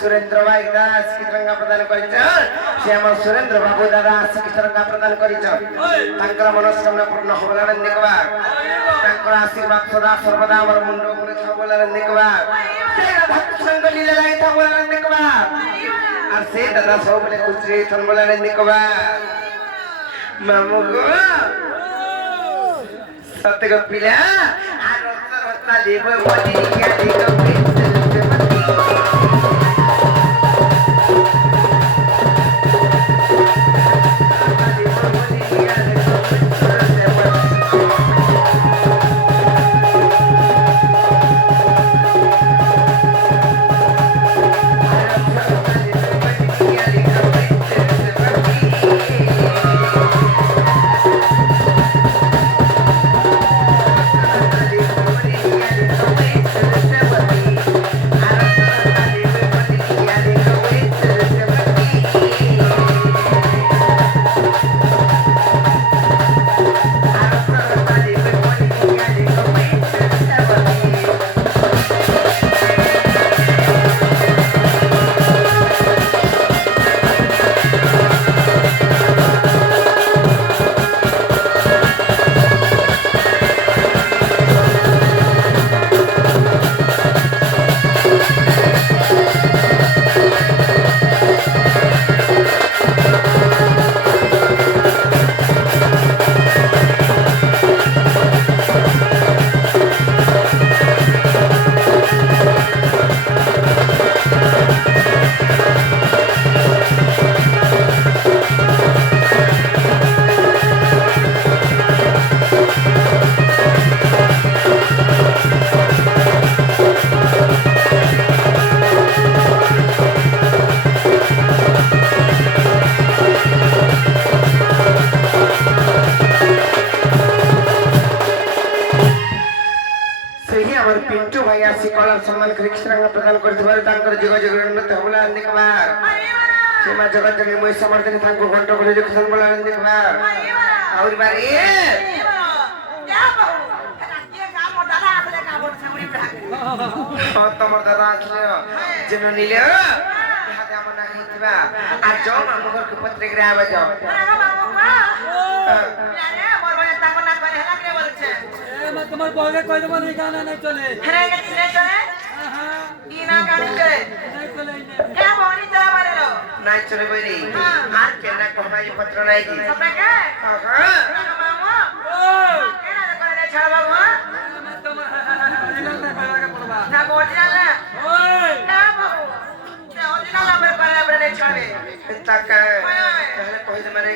सुरेंद्र भाई दास की रंगा प्रदान श्याम सुरेंद्र बाबू दादा की रंगा प्रदान कर मनोस्कामना पूर्ण होगा देखवा आशीर्वाद सदा सर्वदा मुंड देखवा देखवा और से दादा सब खुशी बोला देखवा मामू को सत्य को पिला ଭାଇ ଆସି କଳା ସମ୍ମାନ କରି କ୍ଷୀରାଙ୍ଗ ପ୍ରଦାନ କରିଥିବାରୁ ତାଙ୍କର ଯୁଗ ଯୁଗ ଉନ୍ନତି ହବଲା ଆନନ୍ଦ କୁମାର ସେ ମା ଜଗତଜନୀ ମଇ ସମର୍ଥନ ତାଙ୍କୁ ଘଣ୍ଟ କରି ରଖିଛନ୍ତି ବୋଲା ଆନନ୍ଦ କୁମାର ଆହୁରି ବାରି ତମର ଦାଦା ଆସିଲେ ଯେନ ନିଲେ ଆମ ନା ହେଇଥିବା আর যাও মামু ঘরকে পত্রিকা রে আবে যাও তোমার বউকে কই দেব এই গানা নাই চলে আরে কি নাই চলে কি না গান চলে নাই চলে কে বনি চলে মারেলো নাই চলে বইরি আর কেনা কমাই পত্র নাই দি সবকে মামু ও কেনা করে ছাড় বাবু তোমার অরিজিনাল না কইরাকে পড়বা না অরিজিনাল না ওই না বাবু তে অরিজিনাল আমরা করে আমরা ছাড়বে তাকে তাহলে কই দে মানে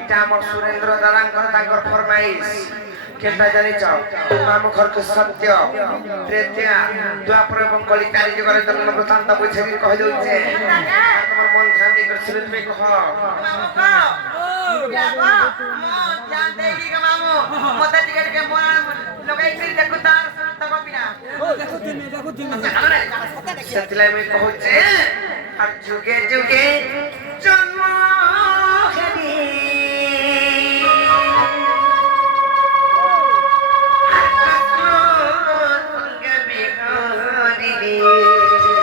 এটা আমার সুরেন্দ্র দাদাঙ্কর তাঙ্কর ফরমাইশ কেনটা জানিছ মামু ঘরকে সত্য প্রেত্যা দ্বাপর এবং কলিকালী যুগের জন্য প্রশান্ত বুঝেই কই দউছে তোমার মন শান্তি করে শুনে তুমি কহ মামু কও যাবো জান দেই কে মামু মতে টিকেট কে মোরা লোকে একদিন দেখো তার তব বিনা ও দেখো তুমি সেতলাই আমি কହୁছে আর যুগে যুগে